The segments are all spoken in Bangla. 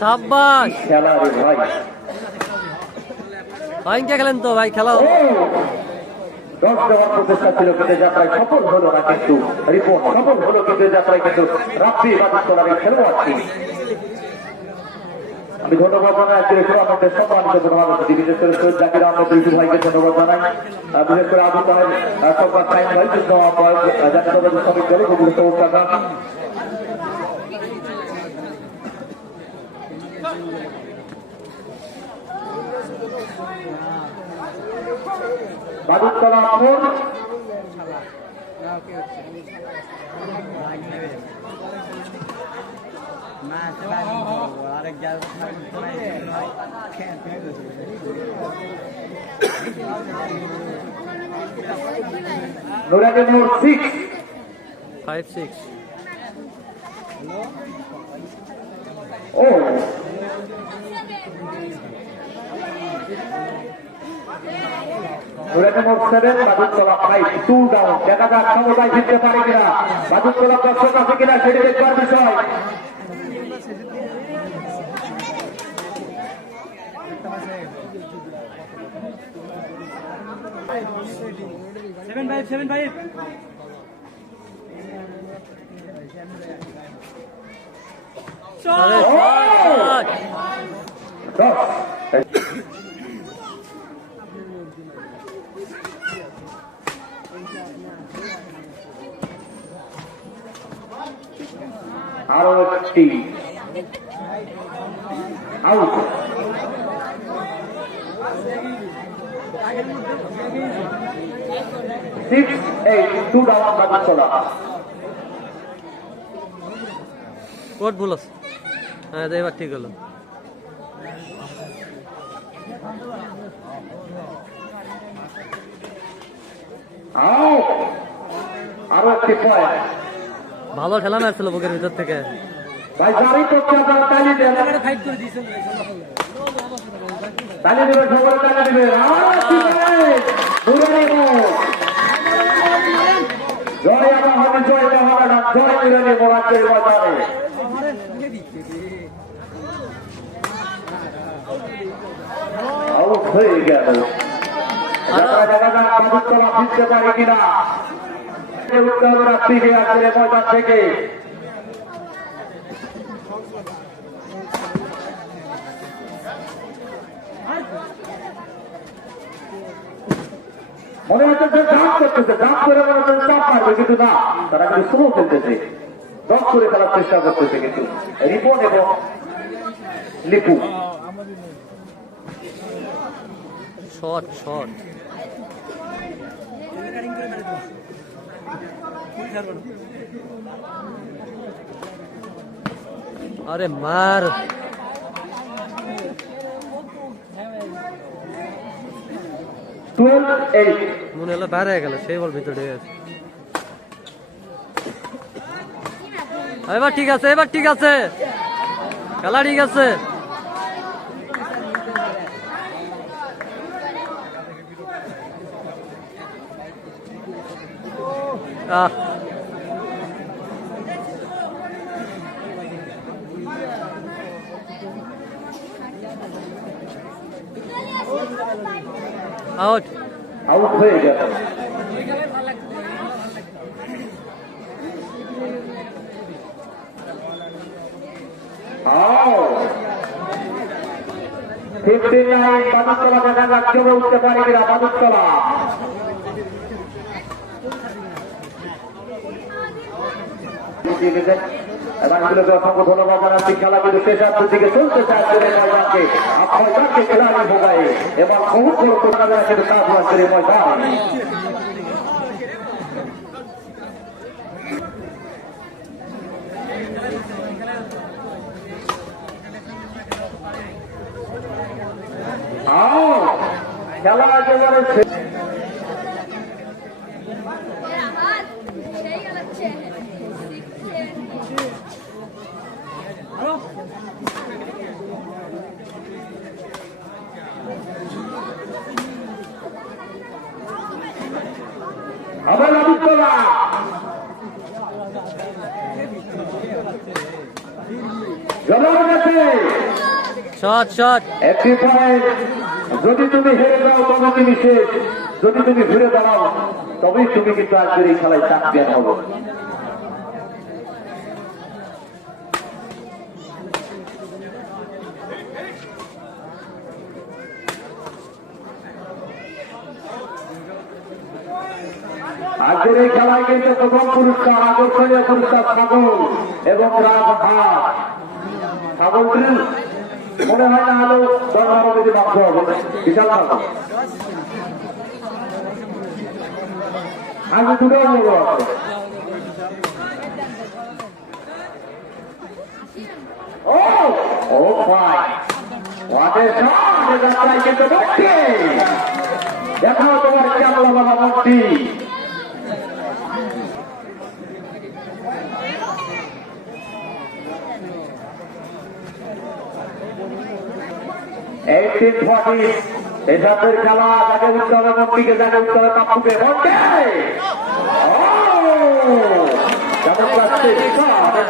সাব্বাস খেলা রে ভাই, ভাইকে খেলেন তো ভাই, খেলা 10 দেওয়ার প্রচেষ্টা ছিল কিন্তু যাত্রায় সফল হলো না, কিন্তু রিপোর্ট সফল হলো কিন্তু যাত্রায় কিন্তু রাত্রি বাতিল করার এই খেলোয়াড়টি। আমি ধন্যবাদ জানাই আমাদের সম্মানিত সভাপতি, বিশেষ করে সৈয়দ জাকির আহমেদ দুইটি ভাইকে ধন্যবাদ জানাই, বিশেষ করে আবু তাহের সম্মান সাইন ভাই জাতীয়তাবাদী শ্রমিক দল উপগুরু টাকা বাদুরতলা মোড় নুরানি মোড় 5-6 ও নুরানি মোড় 7 বাদুরতলা 5 2 ডাউন। দেখা যাক সমতায় জিততে পারে কিনা, বাদুরতলা দর্শক আছে কিনা সেটি দেখবার বিষয়। আরো একটি আউট। 6-8 2 ডাউন বাদুরতলা। কোট ভুল আছে, হ্যাঁ এবার ঠিক হলো। আরো একটি পয়েন্ট। ভালো খেলা মারছিল বুকের ভিতর থেকে ভাই, জারি করতে আপনারা তালি দেন, তালি দেবেন, সকলে তালি দেবেন। জয় আমার হবে, জয় হবে না, জয় নুরানি মোড় আছে ময়দানে। আউট হয়ে গেল। দেখা যাক বাদুরতলা ফিরতে পারে কিনা, উঠতে হবে রাত্রিকে আসলে ময়দান থেকে। মনে হচ্ছে যে ডাক করতেছে, ডাক করে মনে হচ্ছে চাপ মারবে, কিন্তু না, তারা কিন্তু স্লো খেলতেছে, 10 করে খেলার চেষ্টা করতেছে। কিন্তু রিপন এবং লিপু শট শট আরে মার, মনে হলো বাইরে গেল, সেই বল ভিতরে আছে। এবার ঠিক আছে, এবার ঠিক আছে, খেলা ঠিক আছে। আউট আউট হয়ে গেল। বাদুরতলা দেখা যাক কেউ উঠতে পারে কিনা। বাদুরতলা অসংখ্য ধন্যবাদ জানাচ্ছি। খেলা কিন্তু শেষার্ধের দিকে চলতে চাচ্ছে ময়দানকে, ময়দানকে খেলানি ভোগায় এবং বহুত বড় টুর্নামেন্ট আছে কাজ হচ্ছে ময়দান। খেলা একেবারে আবার বাদুরতলা শট শট একটি পয়েন্ট। যদি তুমি হেরে যাও তবে তুমি শেষ, যদি তুমি ঘুরে দাঁড়াও তবেই তুমি কিন্তু আজকের এই খেলায় চ্যাম্পিয়ন হবে। আজকের এই খেলায় কিন্তু প্রথম পুরস্কার আকর্ষণীয় পুরস্কার ছাগল এবং রাজহাঁস। ছাগলটি মনে হয় না হলেও 10-12 কেজি মাংস হবে, বিশাল মাংস। আগে দুটোও বড় আছে। ও ভাই ওদের সামনে যাত্রায় কিন্তু দেখছি, দেখো তোমার চামলা বাবা মূর্তি। এই 340 এই জাতের খেলা, যাকে উঠতে হবে মন্ত্রীকে, যাকে উঠতে হবে কাপুকে।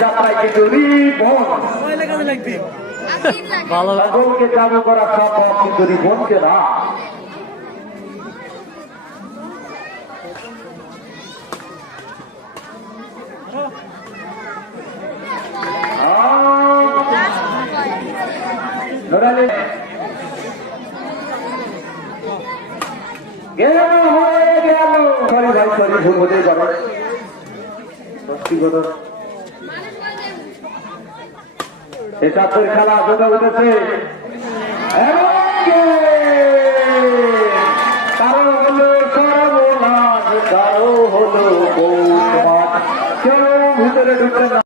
যাত্রায় কিন্তু রিবন ভালো সকলকে চালু করা সম্ভব, কিন্তু রিবনকে না। গেল হয়ে গেল। সরি ভাই, সরি, ভুল হতেই পারে। এটা তোর খেলা জমে উঠেছে। কারো হলো সর্বনাশ, কারো হলো বউ, কেউ ভিতরে ঢুকতে না।